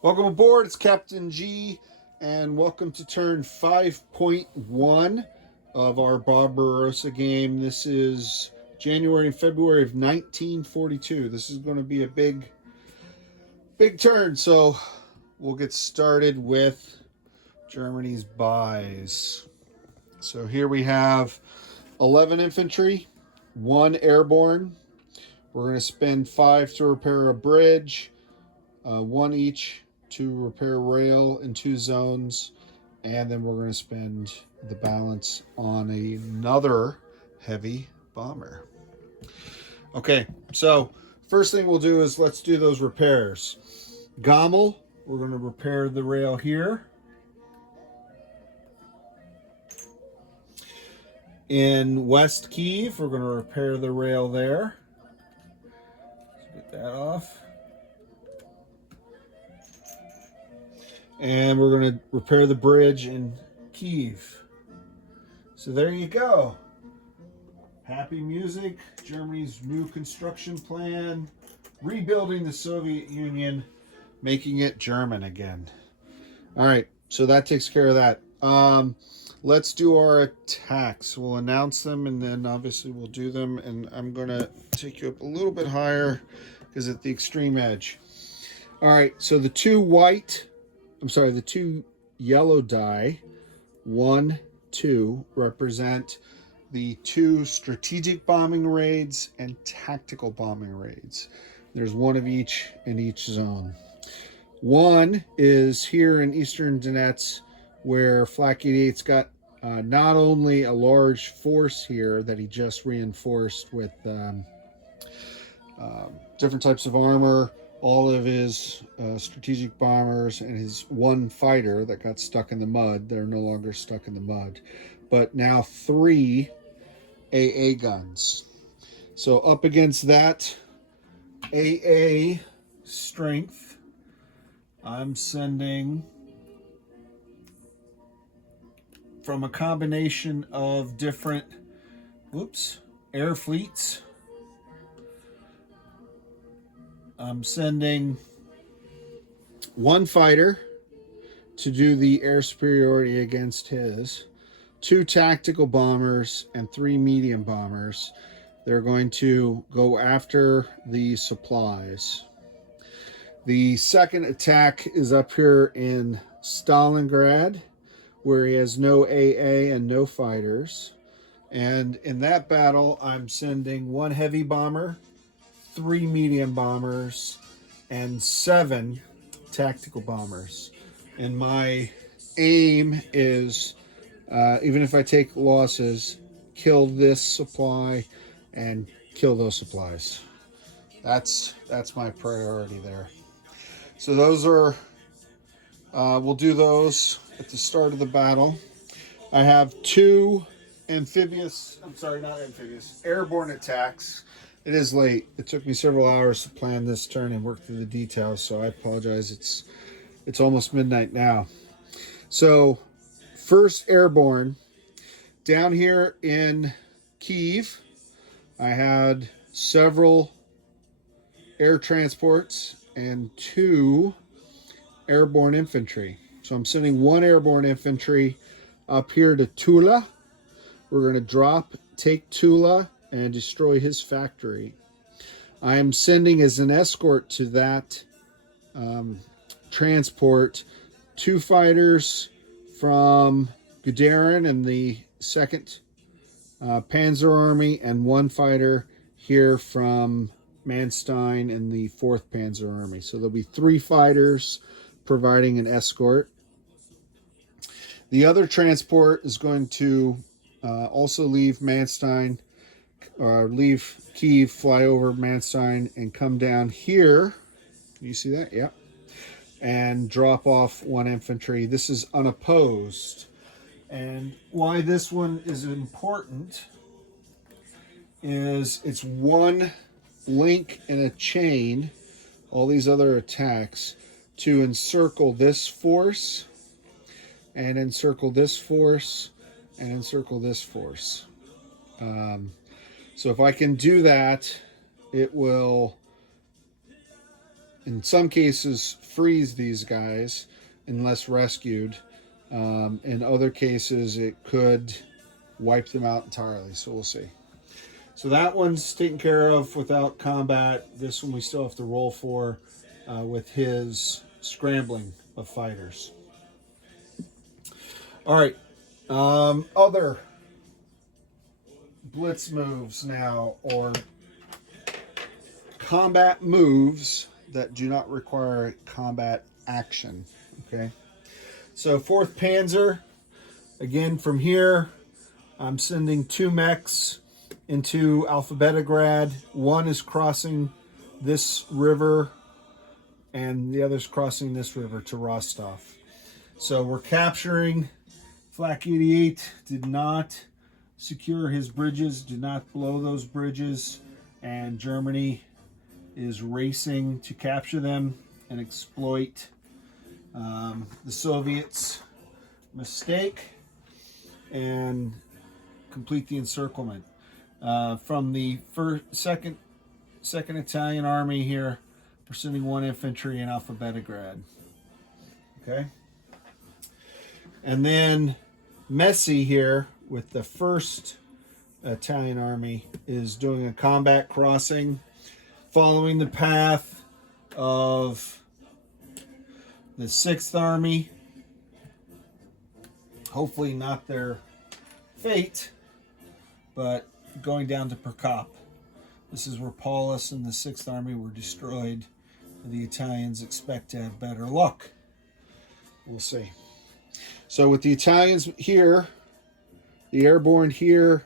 Welcome aboard, it's Captain G, and welcome to turn 5.1 of our Barbarossa game. This is January and February of 1942. This is going to be a big turn, so we'll get started with Germany's buys. So here we have 11 infantry, 1 airborne. We're going to spend 5 to repair a bridge, 1 each to repair rail in 2 zones, and then we're going to spend the balance on another heavy bomber. Okay, so first thing we'll do is let's do those repairs. Gommel, we're going to repair the rail here. In West Kiev, we're going to repair the rail there. Let's get that off. And we're going to repair the bridge in Kiev. So there you go. Happy music, Germany's new construction plan, rebuilding the Soviet Union, making it German again. All right, so that takes care of that. Let's do our attacks. We'll announce them, and then obviously we'll do them. And I'm going to take you up a little bit higher because at the extreme edge. All right, so the two yellow die, 1, 2, represent the 2 strategic bombing raids and tactical bombing raids. There's 1 of each in each zone. 1 is here in Eastern Donetsk, where Flak 88's got not only a large force here that he just reinforced with different types of armor, all of his strategic bombers, and his 1 fighter that got stuck in the mud. They're no longer stuck in the mud, but now 3 AA guns. So up against that AA strength, I'm sending, from a combination of different air fleets, I'm sending 1 fighter to do the air superiority against his, 2 tactical bombers, and 3 medium bombers. They're going to go after the supplies. The second attack is up here in Stalingrad, where he has no AA and no fighters. And in that battle, I'm sending 1 heavy bomber, 3 medium bombers, and 7 tactical bombers. And my aim is, even if I take losses, kill this supply and kill those supplies. That's my priority there. So those are, we'll do those at the start of the battle. I have 2 airborne attacks. It is late. It took me several hours to plan this turn and work through the details, so I apologize. It's almost midnight now. So, first airborne, down here in Kiev, I had several air transports and 2 airborne infantry. So I'm sending 1 airborne infantry up here to Tula. We're going to take Tula, and destroy his factory. I am sending as an escort to that transport 2 fighters from Guderian and the 2nd Panzer Army, and 1 fighter here from Manstein and the 4th Panzer Army. So there'll be 3 fighters providing an escort. The other transport is going to also leave Manstein, leave Kiev, fly over Manstein, and come down here. Can you see that? Yeah. And drop off 1 infantry. This is unopposed. And why this one is important is it's 1 link in a chain, all these other attacks, to encircle this force, and encircle this force, and encircle this force. So if I can do that, it will in some cases, freeze these guys unless rescued. In other cases, it could wipe them out entirely. So we'll see. So that one's taken care of without combat. This one we still have to roll for with his scrambling of fighters. All right. Other blitz moves now, or combat moves that do not require combat action. Okay. So 4th Panzer, again from here, I'm sending 2 mechs into Alphabetograd. One is crossing this river and the other's crossing this river to Rostov. So we're capturing. Flak 88 did not secure his bridges, did not blow those bridges, and Germany is racing to capture them and exploit the Soviets' mistake and complete the encirclement. From the second Italian Army here, we're sending 1 infantry in Alphabetograd. Okay, and then Messi here with the 1st Italian Army is doing a combat crossing, following the path of the 6th Army. Hopefully not their fate, but going down to Perkop. This is where Paulus and the 6th Army were destroyed. The Italians expect to have better luck. We'll see. So with the Italians here, the airborne here,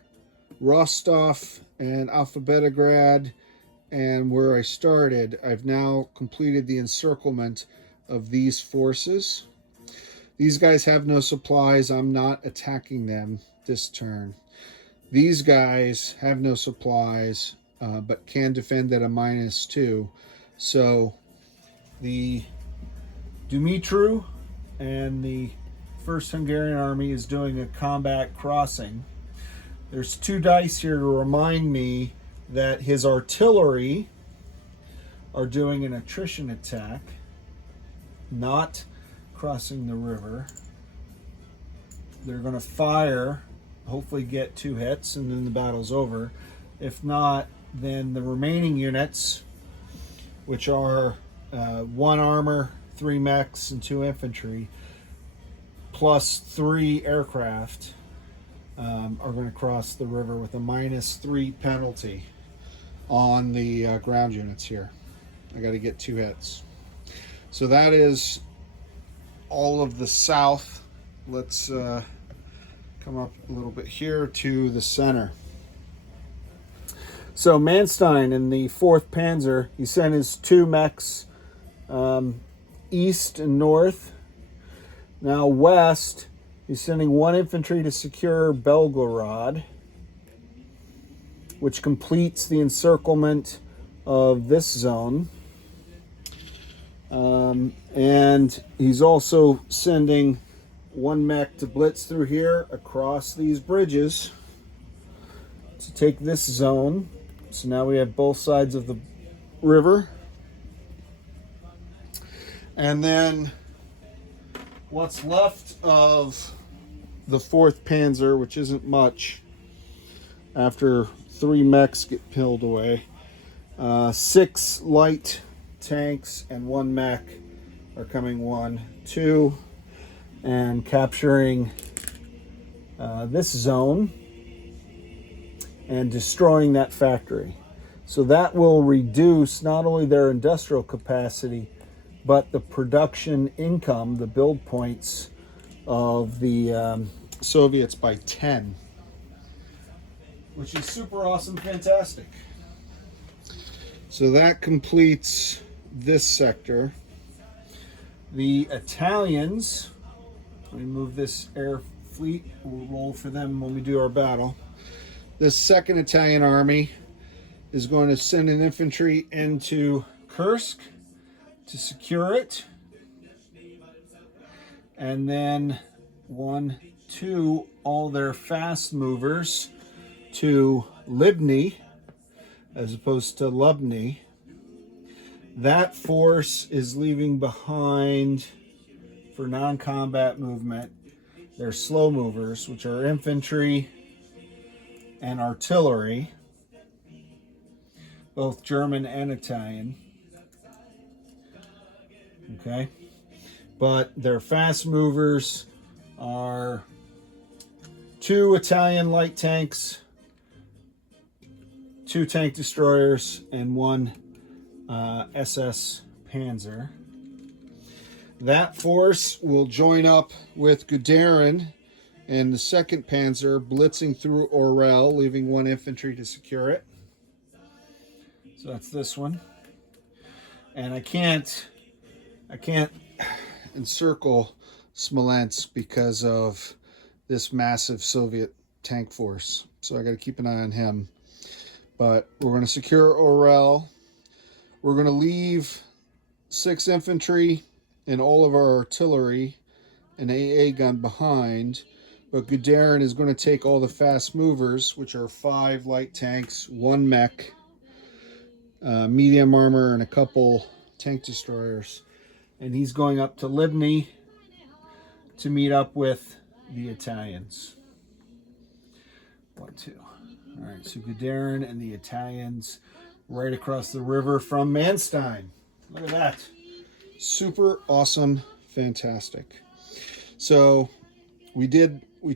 Rostov and Alphabetograd, and where I started, I've now completed the encirclement of these forces. These guys have no supplies. I'm not attacking them this turn. These guys have no supplies, but can defend at a -2. So the Dumitru and the 1st Hungarian Army is doing a combat crossing. There's 2 dice here to remind me that his artillery are doing an attrition attack, not crossing the river. They're going to fire, hopefully get 2 hits, and then the battle's over. If not, then the remaining units, which are 1 armor, 3 mechs, and 2 infantry, plus 3 aircraft, are going to cross the river with a -3 penalty on the ground units here. I got to get 2 hits. So that is all of the south. Let's come up a little bit here to the center. So Manstein in the 4th Panzer, he sent his 2 mechs east and north. Now west, he's sending 1 infantry to secure Belgorod, which completes the encirclement of this zone. And he's also sending 1 mech to blitz through here across these bridges to take this zone. So now we have both sides of the river. And then what's left of the 4th Panzer, which isn't much after 3 mechs get peeled away, 6 light tanks and 1 mech are coming 1, 2, and capturing this zone and destroying that factory. So that will reduce not only their industrial capacity, but the production income, the build points of the Soviets by 10, which is super awesome, fantastic. So that completes this sector. The Italians, let me move this air fleet, we'll roll for them when we do our battle. The 2nd Italian Army is going to send an infantry into Kursk to secure it. And then 1, 2, all their fast movers to Libny as opposed to Lubny. That force is leaving behind, for non-combat movement, they're slow movers, which are infantry and artillery, both German and Italian. Okay, but their fast movers are 2 Italian light tanks, 2 tank destroyers, and 1 SS Panzer. That force will join up with Guderian and the 2nd Panzer blitzing through Orel, leaving 1 infantry to secure it. So that's this one. And I can't encircle Smolensk because of this massive Soviet tank force. So I got to keep an eye on him. But we're going to secure Orel. We're going to leave 6 infantry and all of our artillery and AA gun behind. But Guderian is going to take all the fast movers, which are 5 light tanks, 1 mech, medium armor, and a couple tank destroyers. And he's going up to Libny to meet up with the Italians. 1, 2. All right, so Guderian and the Italians right across the river from Manstein. Look at that. Super awesome, fantastic. So we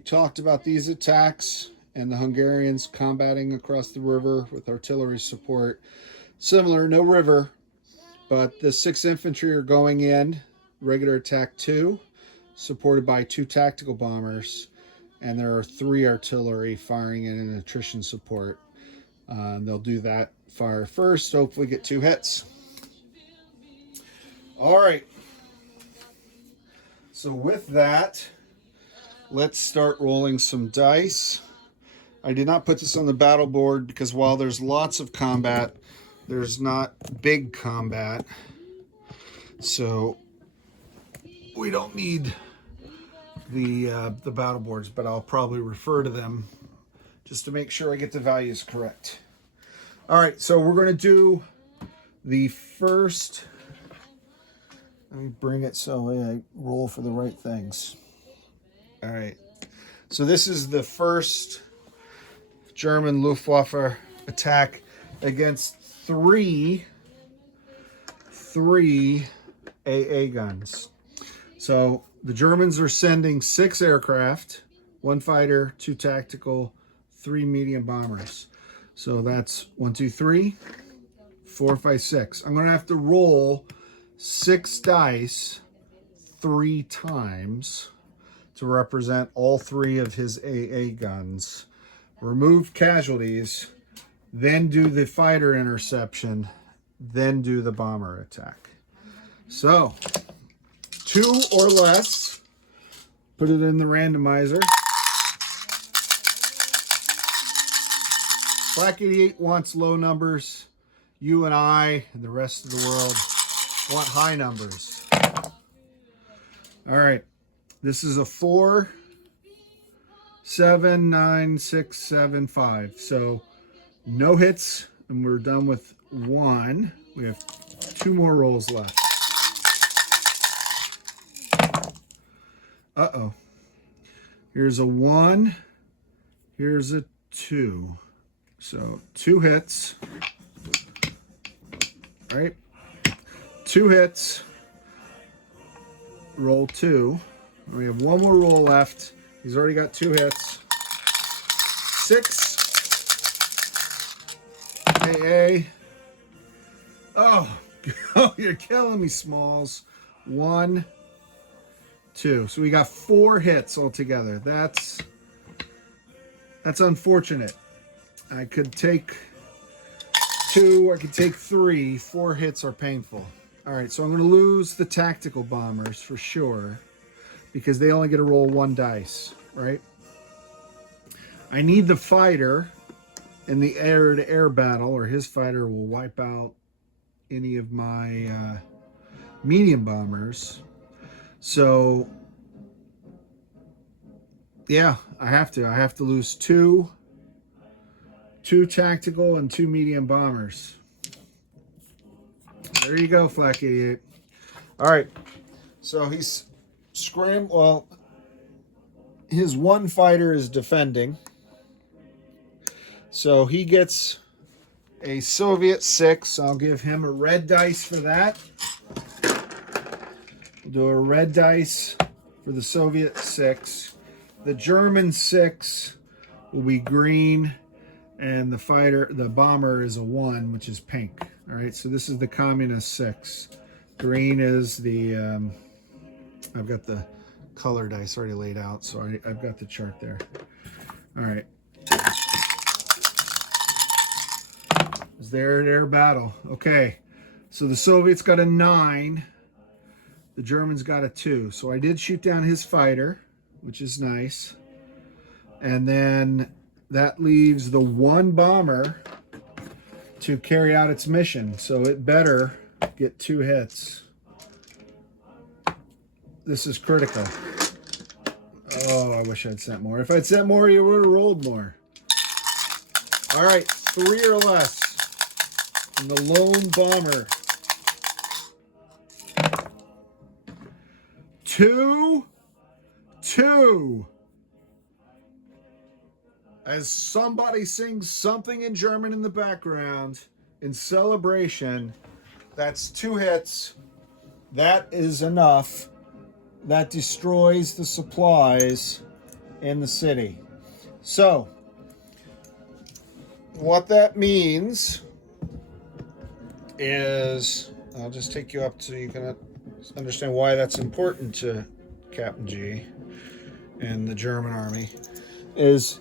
talked about these attacks and the Hungarians combating across the river with artillery support. Similar, no river, but the 6th Infantry are going in, regular attack 2, supported by 2 tactical bombers, and there are 3 artillery firing in an attrition support. They'll do that fire first, hopefully get 2 hits. All right. So with that, let's start rolling some dice. I did not put this on the battle board because while there's lots of combat, there's not big combat. So we don't need the battle boards, but I'll probably refer to them just to make sure I get the values correct. All right, so we're going to do the first. Let me bring it so I roll for the right things. All right, so this is the first German Luftwaffe attack against three AA guns. So the Germans are sending 6 aircraft, 1 fighter, 2 tactical, 3 medium bombers. So that's 1, 2, 3, 4, 5, 6. I'm going to have to roll 6 dice 3 times to represent all 3 of his AA guns. Remove casualties, then do the fighter interception, then do the bomber attack. So 2 or less, put it in the randomizer. Black 88 wants low numbers. You and I and the rest of the world want high numbers. All right, this is a 4, 7, 9, 6, 7, 5. So no hits, and we're done with 1. We have 2 more rolls left. Uh-oh. Here's a 1. Here's a 2. So 2 hits. All right. 2 hits. Roll 2. We have 1 more roll left. He's already got 2 hits. 6. AA. Oh, you're killing me, Smalls. 1, 2. So we got 4 hits altogether. That's unfortunate. I could take 2, I could take 3. 4 hits are painful. All right, so I'm going to lose the tactical bombers for sure because they only get to roll 1 dice, right? I need the fighter in the air-to-air battle, or his fighter will wipe out any of my medium bombers. So, yeah, I have to lose 2 tactical and 2 medium bombers. There you go, Flak 88. All right. So he's well, his one fighter is defending. So he gets a Soviet 6. I'll give him a red dice for that. We'll do a red dice for the Soviet 6. The German 6 will be green, and the bomber is a 1, which is pink. All right, so this is the communist 6. Green is the, I've got the color dice already laid out, so I've got the chart there. All right. Is their battle. Okay, so the Soviets got a 9. The Germans got a 2. So I did shoot down his fighter, which is nice. And then that leaves the 1 bomber to carry out its mission. So it better get 2 hits. This is critical. Oh, I wish I'd sent more. If I'd sent more, you would have rolled more. All right, 3 or less. And the lone bomber. 2, 2. As somebody sings something in German in the background in celebration, that's 2 hits. That is enough. That destroys the supplies in the city. So, what that means is, I'll just take you up so you can understand why that's important to Captain G and the German army, is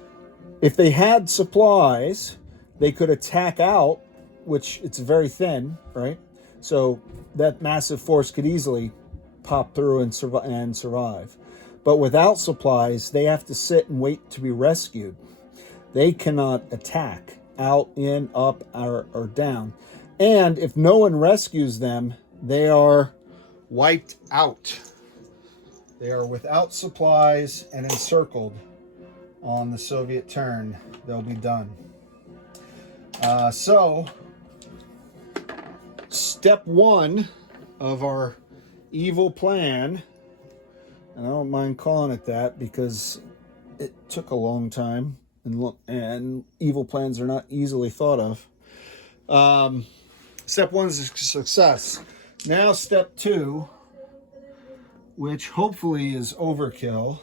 if they had supplies, they could attack out, which it's very thin, right? So that massive force could easily pop through and survive. But without supplies, they have to sit and wait to be rescued. They cannot attack out, in, up, or down. And if no one rescues them, they are wiped out. They are without supplies and encircled on the Soviet turn. They'll be done. So, step 1 of our evil plan, and I don't mind calling it that because it took a long time, and evil plans are not easily thought of. Step 1 is a success. Now step 2, which hopefully is overkill.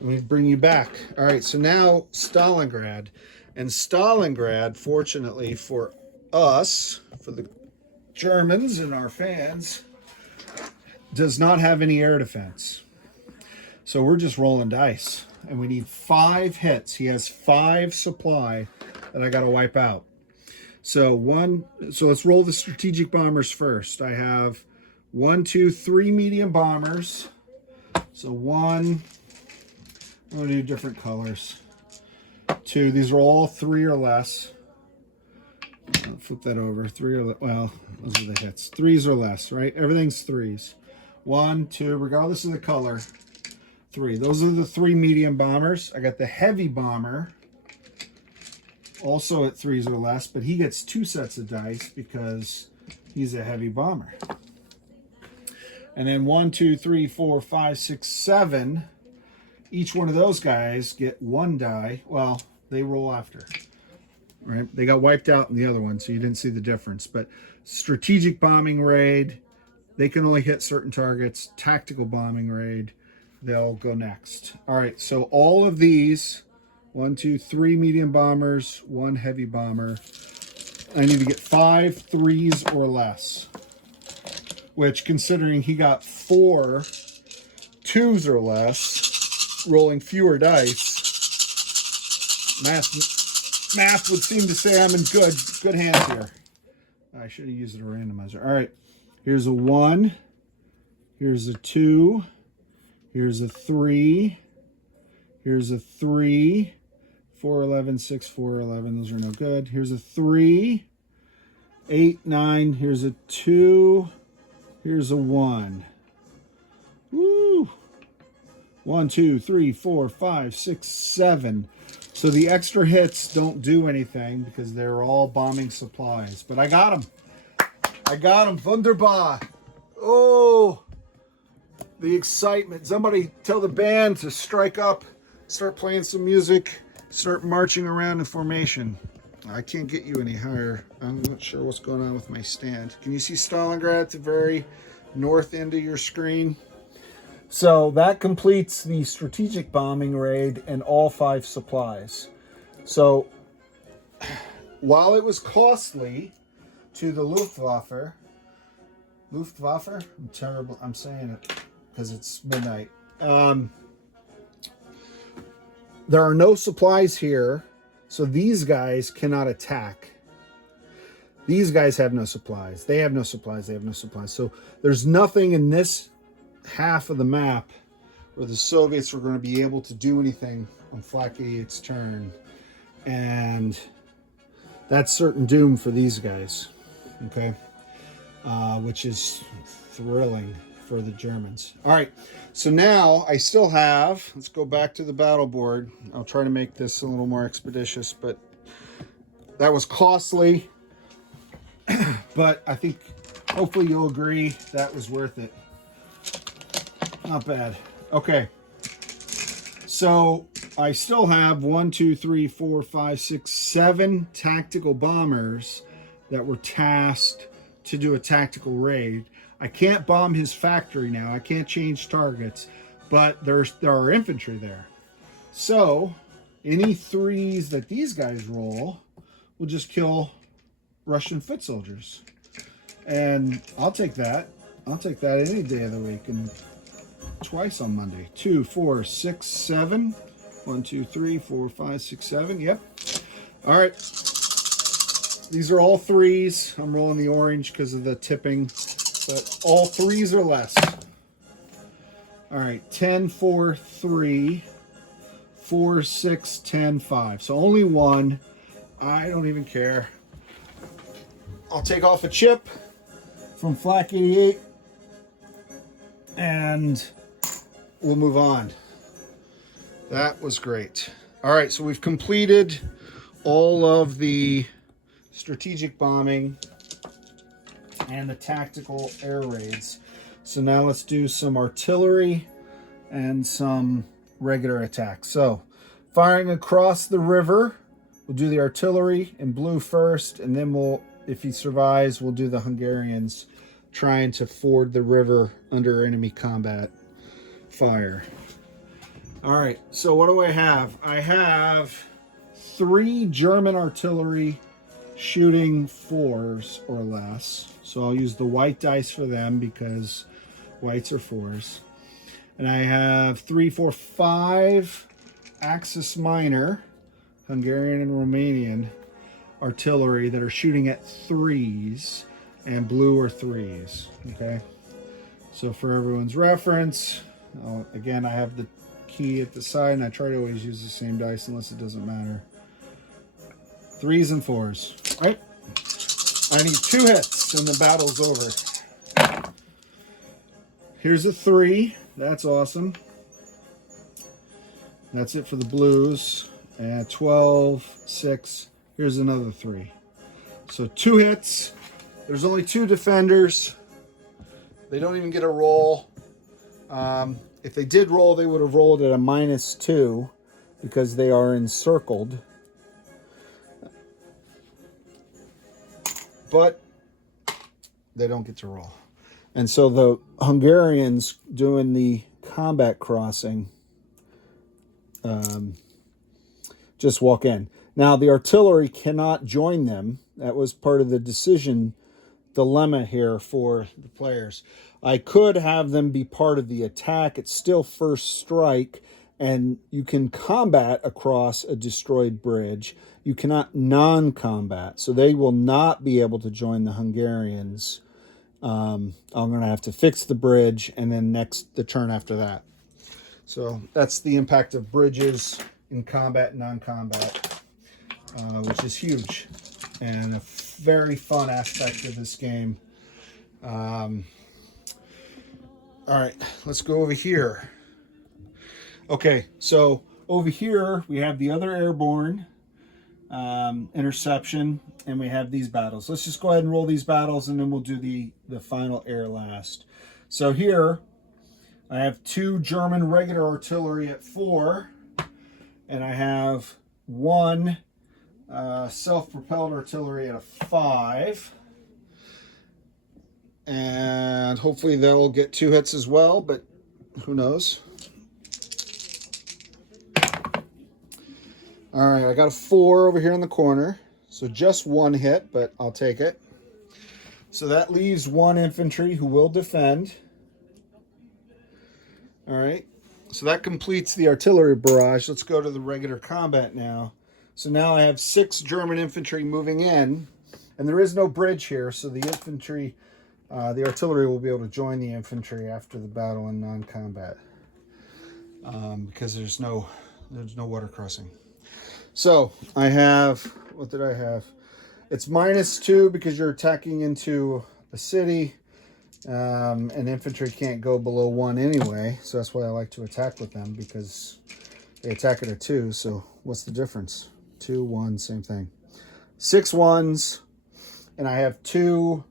Let me bring you back. All right, so now Stalingrad. And Stalingrad, fortunately for us, for the Germans and our fans, does not have any air defense. So we're just rolling dice. And we need 5 hits. He has 5 supply that I got to wipe out. So let's roll the strategic bombers first. I have 1, 2, 3 medium bombers. So 1, I'm going to do different colors. 2, these are all 3 or less. I'll flip that over. 3 or less. Well, those are the hits. 3s or less, right? Everything's 3s. 1, 2, regardless of the color. 3. Those are the 3 medium bombers. I got the heavy bomber, also at 3s or less, but he gets 2 sets of dice because he's a heavy bomber. And then 1, 2, 3, 4, 5, 6, 7. Each one of those guys get 1 die. Well, they roll after. Right? They got wiped out in the other one, so you didn't see the difference. But strategic bombing raid, they can only hit certain targets. Tactical bombing raid, they'll go next. All right, so all of these, 1, 2, 3 medium bombers, 1 heavy bomber. I need to get 5 3s or less. Which, considering he got 4 2s or less, rolling fewer dice, math would seem to say I'm in good hands here. I should have used a randomizer. All right, here's a 1, here's a 2, here's a 3, here's a 3, 4, 11, 6, 4, 11. Those are no good. Here's a 3, 8, 9. Here's a 2. Here's a 1. Woo! 1, 2, 3, 4, 5, 6, 7. So the extra hits don't do anything because they're all bombing supplies. But I got them. I got him. Wunderbar. Oh, the excitement. Somebody tell the band to strike up, start playing some music, start marching around in formation. I can't get you any higher. I'm not sure what's going on with my stand. Can you see Stalingrad at the very north end of your screen? So that completes the strategic bombing raid and all 5 supplies. So while it was costly to the Luftwaffe, I'm terrible, I'm saying it because it's midnight. There are no supplies here, so these guys cannot attack. These guys have no supplies. They have no supplies. They have no supplies. So there's nothing in this half of the map where the Soviets were going to be able to do anything on Flak 88's turn. And that's certain doom for these guys. Okay? Which is thrilling for the Germans. All right, so now I still have, let's go back to the battle board. I'll try to make this a little more expeditious, but that was costly. But I think hopefully you'll agree that was worth it. Not bad. Okay, so I still have 1, 2, 3, 4, 5, 6, 7 tactical bombers that were tasked to do a tactical raid. I can't bomb his factory now. I can't change targets, but there are infantry there. So any 3s that these guys roll will just kill Russian foot soldiers. And I'll take that. I'll take that any day of the week, and twice on Monday. 2, 4, 6, 7. 1, 2, 3, 4, 5, 6, 7. Yep. All right. These are all 3s. I'm rolling the orange because of the tipping, but all 3s or less. All right, 10, 4, 3, 4, 6, 10, 5. So only 1. I don't even care. I'll take off a chip from Flak 88 and we'll move on. That was great. All right, so we've completed all of the strategic bombing and the tactical air raids. So now let's do some artillery and some regular attacks. So firing across the river, we'll do the artillery in blue first, and then we'll, if he survives, we'll do the Hungarians trying to ford the river under enemy combat fire. All right, so what do I have? I have 3 German artillery shooting 4s or less. So I'll use the white dice for them because whites are 4s. And I have 3, 4, 5 Axis Minor, Hungarian and Romanian artillery that are shooting at 3s, and blue are 3s. Okay. So for everyone's reference, again, I have the key at the side, and I try to always use the same dice unless it doesn't matter. 3s and 4s. All right. I need 2 hits and the battle's over. Here's a 3. That's awesome. That's it for the blues. And 12, 6. Here's another 3. So 2 hits. There's only 2 defenders. They don't even get a roll. If they did roll, they would have rolled at a -2 because they are encircled. But they don't get to roll. And so the Hungarians doing the combat crossing just walk in. Now, the artillery cannot join them. That was part of the decision dilemma here for the players. I could have them be part of the attack. It's still first strike, and you can combat across a destroyed bridge. You cannot non-combat, so they will not be able to join the Hungarians. I'm going to have to fix the bridge, and then the turn after that. So that's the impact of bridges in combat and non-combat, which is huge and a very fun aspect of this game. All right, let's go over here. Okay, so over here we have the other airborne interception, and we have these battles. Let's just go ahead and roll these battles, and then we'll do the final air last. So here I have 2 German regular artillery at 4, and I have 1 self-propelled artillery at a 5. And hopefully they'll get 2 hits as well, but who knows? All right, I got a 4 over here in the corner. So just 1 hit, but I'll take it. So that leaves 1 infantry who will defend. All right, so that completes the artillery barrage. Let's go to the regular combat now. So now I have 6 German infantry moving in, and there is no bridge here, so the infantry, the artillery will be able to join the infantry after the battle in non-combat, because there's no water crossing. So I have, what did I have? It's -2 because you're attacking into a city, and infantry can't go below 1 anyway. So that's why I like to attack with them, because they attack at a 2. So what's the difference? 2, 1, same thing. 6 1s, and I have 2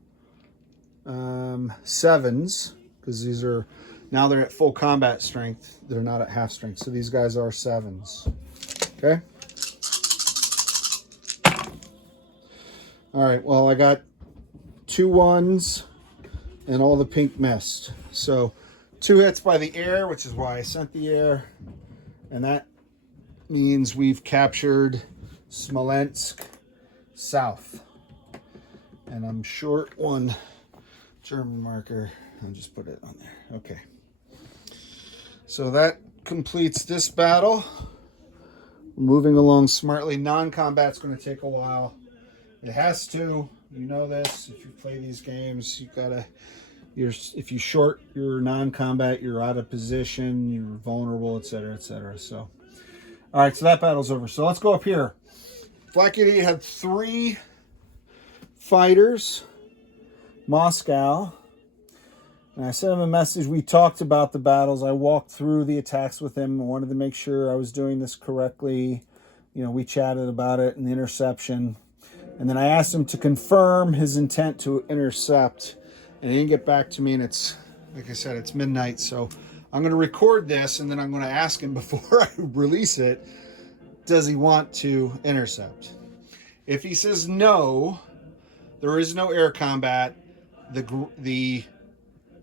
7s, because these are, now they're at full combat strength. They're not at half strength. So these guys are 7s. Okay. All right, well, I got 2 1s and all the pink mist. So 2 hits by the air, which is why I sent the air. And that means we've captured Smolensk South. And I'm short 1 German marker. I'll just put it on there. Okay. So that completes this battle. Moving along smartly. Non-combat's going to take a while. It has to. You know this. If you play these games, you gotta. If you short your non-combat, you're out of position. You're vulnerable, etc., etc. So, all right. So that battle's over. So let's go up here. Black Idiot had 3 fighters. Moscow. And I sent him a message. We talked about the battles. I walked through the attacks with him. I wanted to make sure I was doing this correctly. You know, we chatted about it and the interception. And then I asked him to confirm his intent to intercept. And he didn't get back to me. And it's, like I said, it's midnight. So I'm going to record this. And then I'm going to ask him before I release it, does he want to intercept? If he says no, there is no air combat. The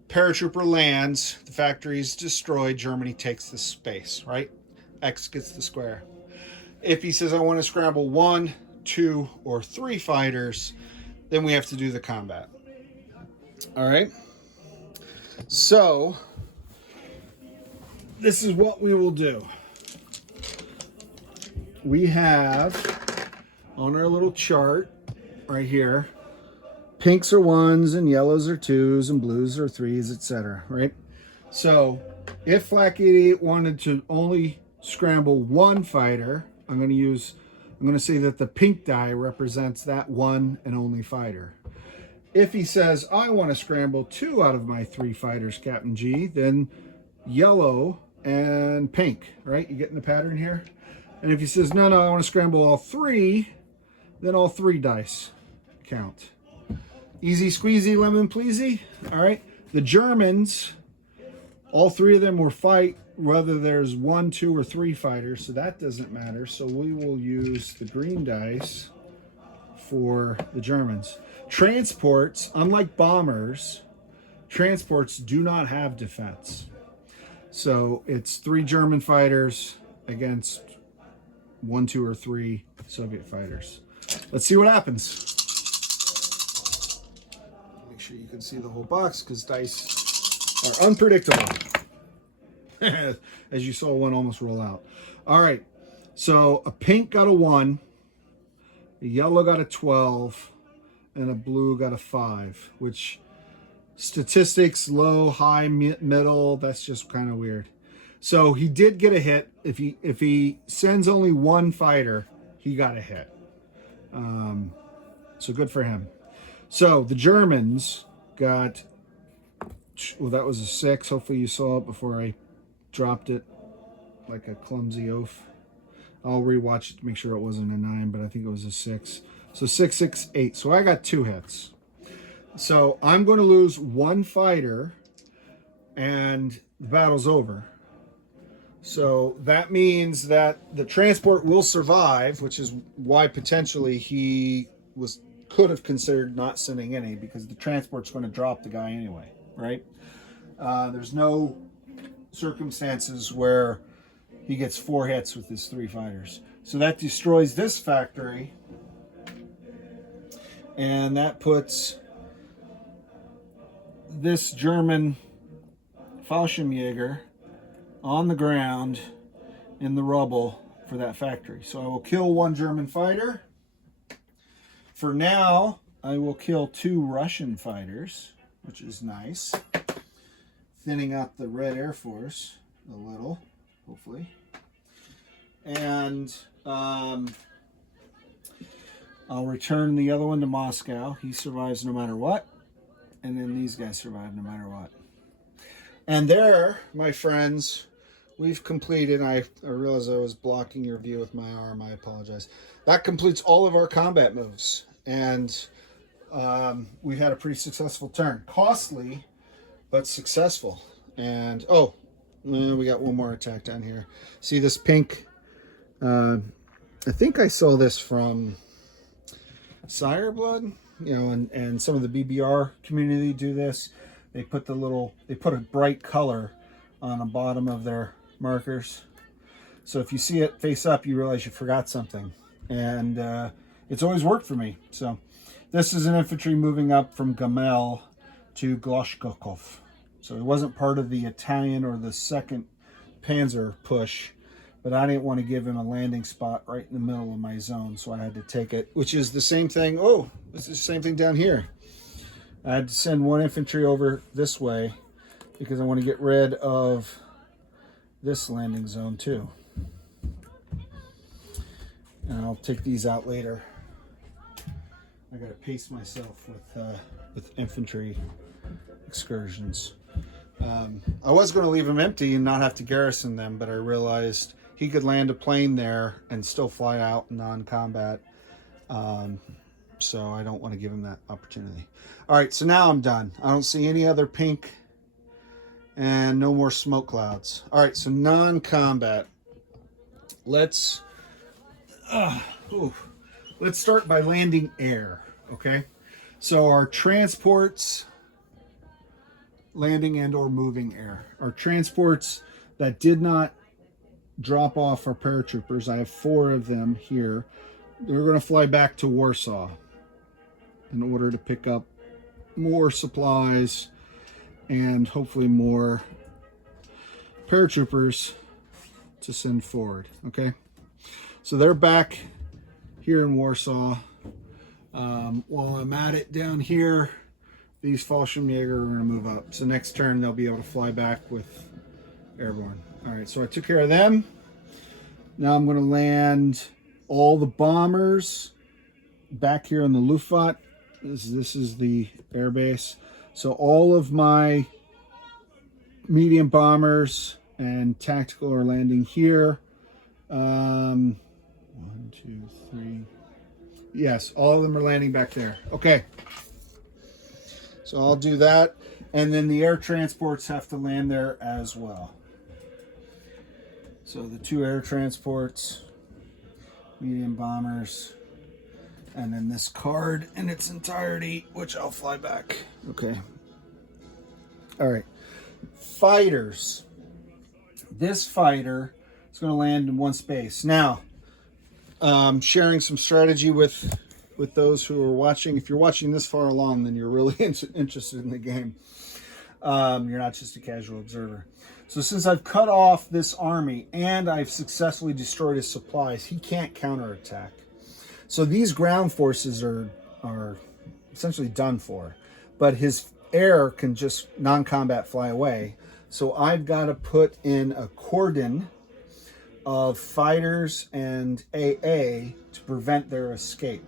paratrooper lands, the factory is destroyed, Germany takes the space, right? X gets the square. If he says, I want to scramble 1, 2, or 3 fighters, then we have to do the combat. All right? So, this is what we will do. We have, on our little chart right here, pinks are 1s and yellows are 2s and blues are 3s, etc. Right? So if Black Idiot wanted to only scramble 1 fighter, I'm going to say that the pink die represents that 1 and only fighter. If he says, I want to scramble 2 out of my 3 fighters, Captain G, then yellow and pink, right? You getting the pattern here? And if he says, no, I want to scramble all 3, then all 3 dice count. Easy squeezy, lemon pleasy. All right. The Germans, all 3 of them will fight whether there's 1, 2, or 3 fighters. So that doesn't matter. So we will use the green dice for the Germans. Transports, unlike bombers, transports do not have defense. So it's 3 German fighters against 1, 2, or 3 Soviet fighters. Let's see what happens. Sure you can see the whole box, because dice are unpredictable. As you saw one almost roll out. All right, so a pink got a 1, a yellow got a 12, and a blue got a 5, which statistics, low, high, middle, that's just kind of weird. So he did get a hit. If he sends only 1 fighter, he got a hit. So good for him. So the Germans got, well, that was a 6. Hopefully you saw it before I dropped it like a clumsy oaf. I'll rewatch it to make sure it wasn't a 9, but I think it was a 6. So 6, 6, 8. So I got 2 hits. So I'm going to lose 1 fighter, and the battle's over. So that means that the transport will survive, which is why potentially he could have considered not sending any, because the transport's going to drop the guy anyway, right? There's no circumstances where he gets 4 hits with his 3 fighters. So that destroys this factory, and that puts this German Fallschirmjäger on the ground in the rubble for that factory. So I will kill 1 German fighter. For now, I will kill 2 Russian fighters, which is nice. Thinning out the Red Air Force a little, hopefully. And I'll return the other one to Moscow. He survives no matter what. And then these guys survive no matter what. And there, my friends, we've completed. I realized I was blocking your view with my arm. I apologize. That completes all of our combat moves. And we had a pretty successful turn. Costly, but successful. And, oh, we got one more attack down here. See this pink? I think I saw this from Sire Blood, you know, and some of the BBR community do this. They put a bright color on the bottom of their markers. So if you see it face up, you realize you forgot something. And it's always worked for me. So this is an infantry moving up from Gamel to Gloshkokov. So it wasn't part of the Italian or the 2nd Panzer push, but I didn't want to give him a landing spot right in the middle of my zone, so I had to take it, which is the same thing. Oh, this is the same thing down here. I had to send 1 infantry over this way because I want to get rid of this landing zone too. And I'll take these out later. I got to pace myself with infantry excursions. I was going to leave them empty and not have to garrison them, but I realized he could land a plane there and still fly out non-combat. So I don't want to give him that opportunity. All right, so now I'm done. I don't see any other pink and no more smoke clouds. All right, so non-combat. Let's start by landing air, okay? So our transports, landing and or moving air. Our transports that did not drop off our paratroopers, I have 4 of them here. They're going to fly back to Warsaw in order to pick up more supplies and hopefully more paratroopers to send forward, okay? So they're back here in Warsaw. While I'm at it down here, these Fallschirmjäger are going to move up. So next turn, they'll be able to fly back with airborne. All right, so I took care of them. Now I'm going to land all the bombers back here in the Luftwaffe. This is the airbase. So all of my medium bombers and tactical are landing here. 1, 2, 3. Yes, all of them are landing back there. Okay. So I'll do that. And then the air transports have to land there as well. So the 2 air transports, medium bombers, and then this card in its entirety, which I'll fly back. Okay. All right. Fighters. This fighter is going to land in 1 space. Now, sharing some strategy with those who are watching. If you're watching this far along, then you're really interested in the game. You're not just a casual observer. So since I've cut off this army and I've successfully destroyed his supplies, he can't counterattack. So these ground forces are essentially done for. But his air can just non-combat fly away. So I've got to put in a cordon of fighters and AA to prevent their escape.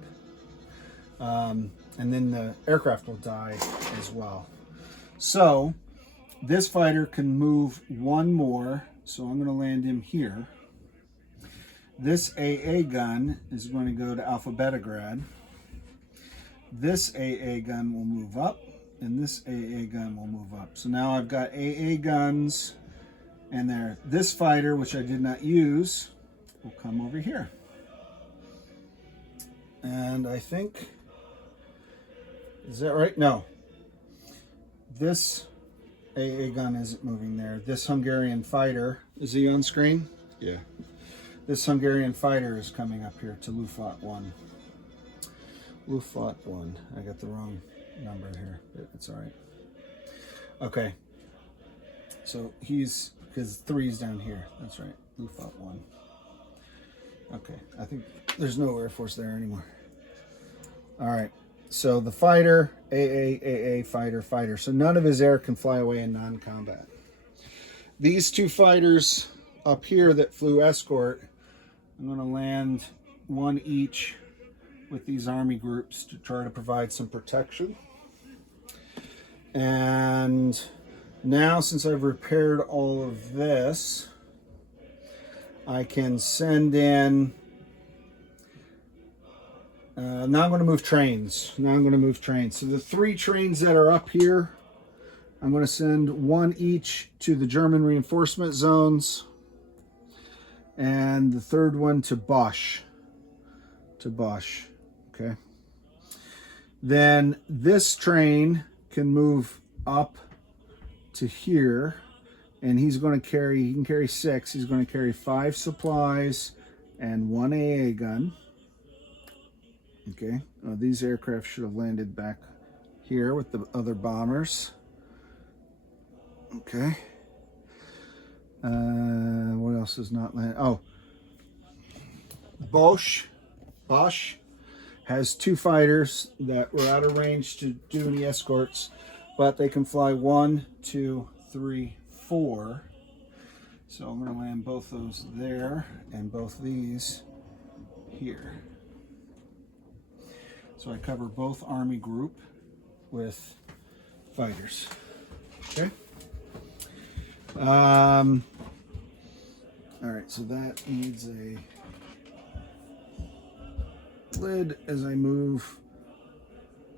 And then the aircraft will die as well. So this fighter can move 1 more. So I'm going to land him here. This AA gun is going to go to Alpha Beta Grad. This AA gun will move up, and this AA gun will move up. So now I've got AA guns, and there. This fighter, which I did not use, will come over here. And I think, is that right? No. This AA gun isn't moving there. This Hungarian fighter, is he on screen? Yeah. This Hungarian fighter is coming up here to Luftwaffe 1. Luftwaffe 1. I got the wrong number here, but it's all right. Okay. So he's, because 3's down here. That's right. Luftwaffe 1. Okay. I think there's no Air Force there anymore. All right. So the fighter, AA, fighter, fighter. So none of his air can fly away in non-combat. These two fighters up here that flew escort, I'm going to land one each with these Army groups to try to provide some protection. And now, since I've repaired all of this, I can send in... now I'm going to move trains. So the 3 trains that are up here, I'm going to send one each to the German reinforcement zones, and the third one to Bosch. Okay. Then this train can move up to here, and he can carry 6. He's going to carry 5 supplies and 1 AA gun. Okay, these aircraft should have landed back here with the other bombers. Okay. What else is not landed? Oh, Bosch has 2 fighters that were out of range to do any escorts, but they can fly 1, 2, 3, 4. So I'm going to land both those there and both these here. So I cover both Army group with fighters. Okay. All right, so that needs a lid as I move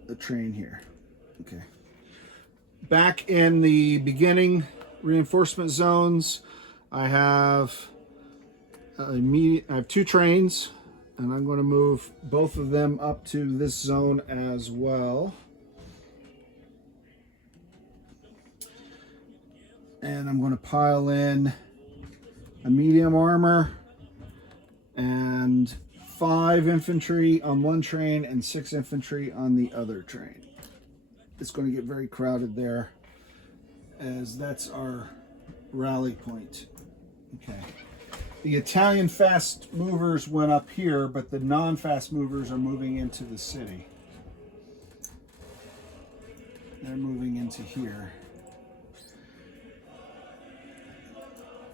the train here. Okay. Back in the beginning reinforcement zones, I have 2 trains, and I'm going to move both of them up to this zone as well. And I'm going to pile in a medium armor and 5 infantry on one train and 6 infantry on the other train. It's going to get very crowded there, as that's our rally point. Okay. The Italian fast movers went up here, but the non-fast movers are moving into the city. They're moving into here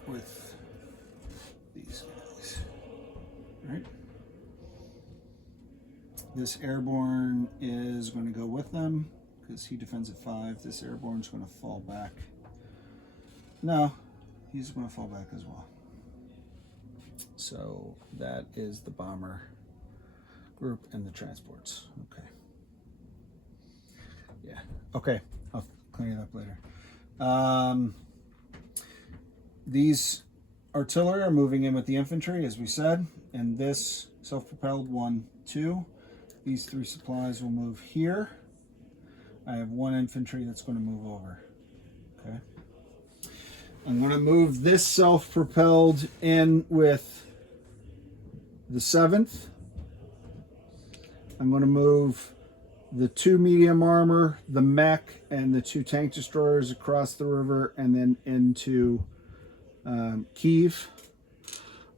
with these guys. Right? This airborne is going to go with them because he defends at 5. This airborne's going to fall back. No, he's going to fall back as well. So that is the bomber group and the transports. Okay. Yeah. Okay. I'll clean it up later. These artillery are moving in with the infantry, as we said, and this self-propelled 1, 2. These 3 supplies will move here. I have 1 infantry that's going to move over. Okay. I'm going to move this self-propelled in with the 7th. I'm going to move the 2 medium armor, the mech, and the 2 tank destroyers across the river and then into Kiev.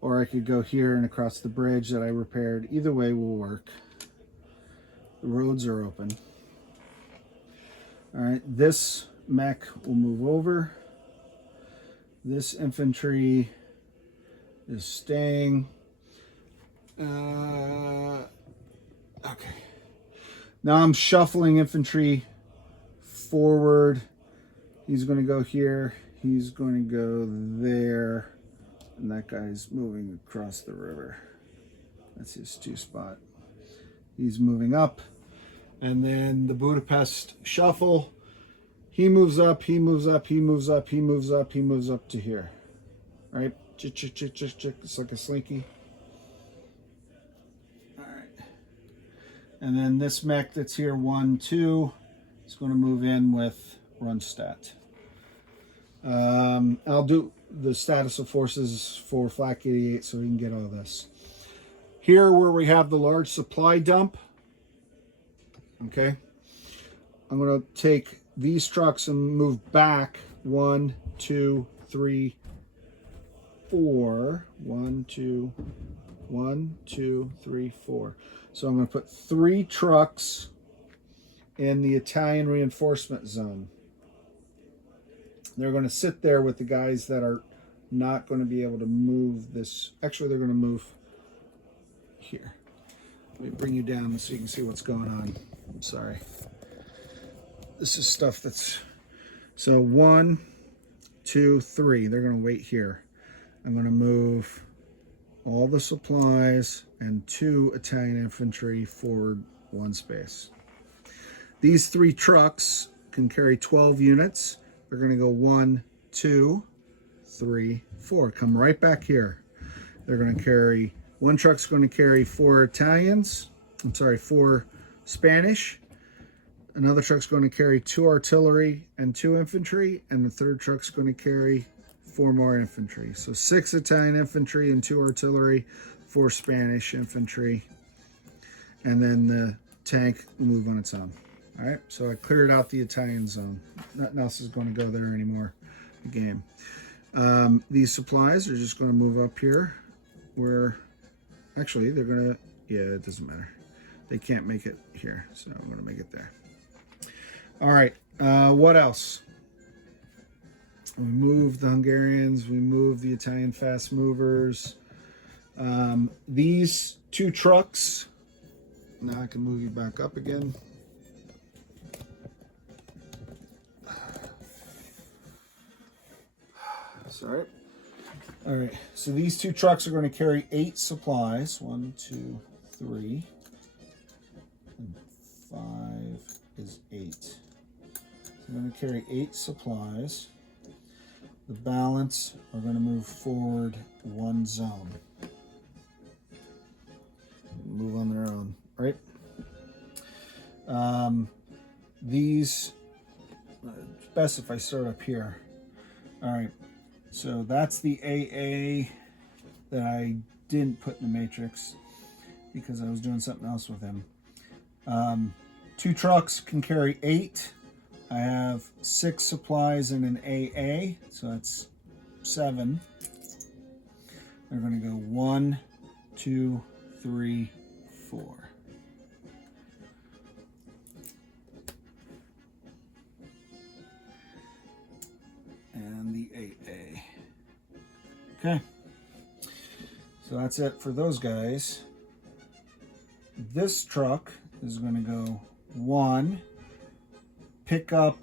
Or I could go here and across the bridge that I repaired. Either way will work. The roads are open. All right, this mech will move over. This infantry is staying. Okay. Now I'm shuffling infantry forward. He's going to go here. He's going to go there. And that guy's moving across the river. That's his 2 spot. He's moving up. And then the Budapest shuffle. He moves up, he moves up, he moves up, he moves up, he moves up to here. Right? Chick, chick, chick, chick, chick. It's like a slinky. All right. And then this mech that's here, 1, 2, is going to move in with run stat. I'll do the status of forces for Flak 88 so we can get all this. Here where we have the large supply dump, okay, I'm going to take these trucks and move back 1, 2, 3, 4. 1, 2, 1, 2, 3, 4. So I'm going to put 3 trucks in the Italian reinforcement zone. They're going to sit there with the guys that are not going to be able to move this. Actually, they're going to move here. Let me bring you down so you can see what's going on. I'm sorry. This is stuff that's... So 1, 2, 3. They're going to wait here. I'm going to move all the supplies and 2 Italian infantry forward 1 space. These 3 trucks can carry 12 units. They're going to go 1, 2, 3, 4. Come right back here. They're going to carry, 1 truck's going to carry 4 Italians. I'm sorry, 4 Spanish. Another truck's going to carry 2 artillery and 2 infantry. And the 3rd truck's going to carry 4 more infantry. So 6 Italian infantry and 2 artillery, 4 Spanish infantry. And then the tank will move on its own. All right, so I cleared out the Italian zone. Nothing else is going to go there anymore. The game. These supplies are just going to move up here where, actually, they're going to, yeah, it doesn't matter. They can't make it here, so I'm going to make it there. All right, what else? We moved the Hungarians. We moved the Italian fast movers. These 2 trucks, now I can move you back up again. Sorry. All right, so these 2 trucks are going to carry 8 supplies. 1, 2, 3, and 5 is 8. So I'm going to carry 8 supplies. The balance are going to move forward 1 zone. Move on their own, right? These, it's best if I start up here. All right. So that's the AA that I didn't put in the matrix because I was doing something else with him. 2 trucks can carry 8. I have 6 supplies in an AA, so that's 7. They're going to go 1, 2, 3, 4. And the 8A. Okay. So that's it for those guys. This truck is going to go 1, pick up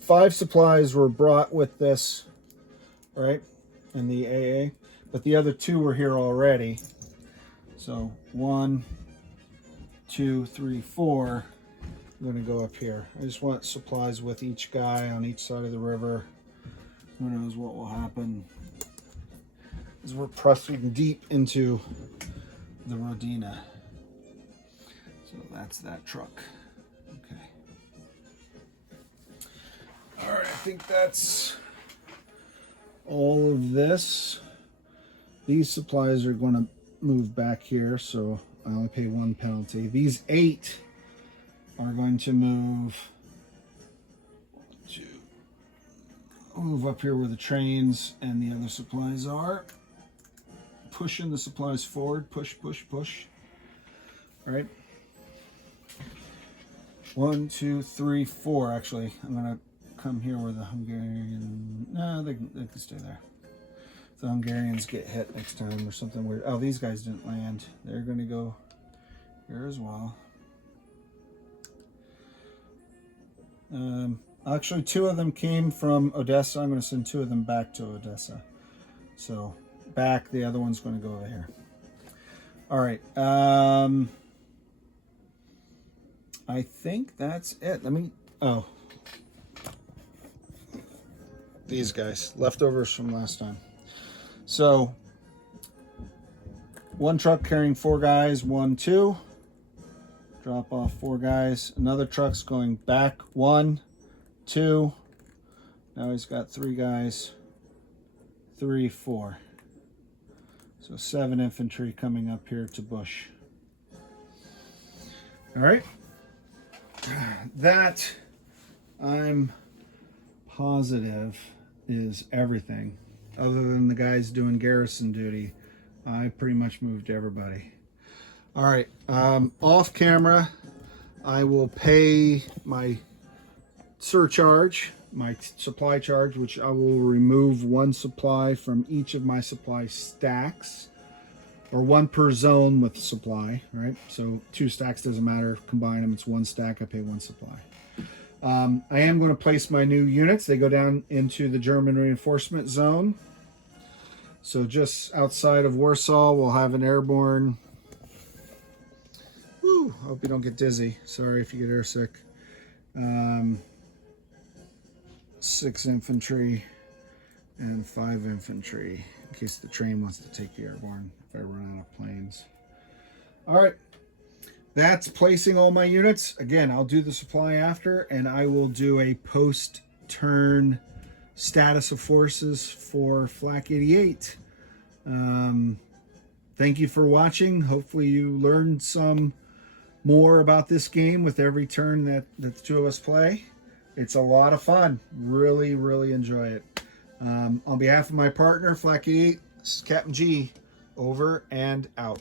5 supplies were brought with this, right, in the AA, but the other 2 were here already. So 1, 2, 3, 4. I'm going to go up here. I just want supplies with each guy on each side of the river. Who knows what will happen as we're pressing deep into the Rodina. So that's that truck. Okay. All right, I think that's all of this. These supplies are going to move back here, so I only pay 1 penalty. These 8 are going to move up here where the trains and the other supplies are. Pushing the supplies forward. Push, push, push. All right. 1, 2, 3, 4. Actually, I'm going to come here where the Hungarian... No, they can stay there. If the Hungarians get hit next time or something weird. Oh, these guys didn't land. They're going to go here as well. Actually, 2 of them came from Odessa. I'm going to send 2 of them back to Odessa. So back, the other one's going to go over here. All right. I think that's it. Let me, oh. These guys, leftovers from last time. So 1 truck carrying 4 guys, 1, 2. Drop off 4 guys. Another truck's going back, 1, 2. Now he's got 3 guys, 3, 4. So 7 infantry coming up here to Bush. All right. That, I'm positive, is everything. Other than the guys doing garrison duty, I pretty much moved everybody. All right, off camera, I will pay my surcharge, my supply charge, which I will remove 1 supply from each of my supply stacks, or 1 per zone with supply, right? So 2 stacks doesn't matter, combine them, it's 1 stack, I pay 1 supply. I am going to place my new units. They go down into the German reinforcement zone. So just outside of Warsaw, we'll have an airborne. Woo, hope you don't get dizzy. Sorry if you get airsick. 6 infantry and 5 infantry in case the train wants to take the airborne if I run out of planes. All right. That's placing all my units. Again, I'll do the supply after, and I will do a post-turn status of forces for Flak 88. Thank you for watching. Hopefully you learned some more about this game with every turn that the 2 of us play. It's a lot of fun. Really, really enjoy it. On behalf of my partner, Flak 88, this is Captain G, over and out.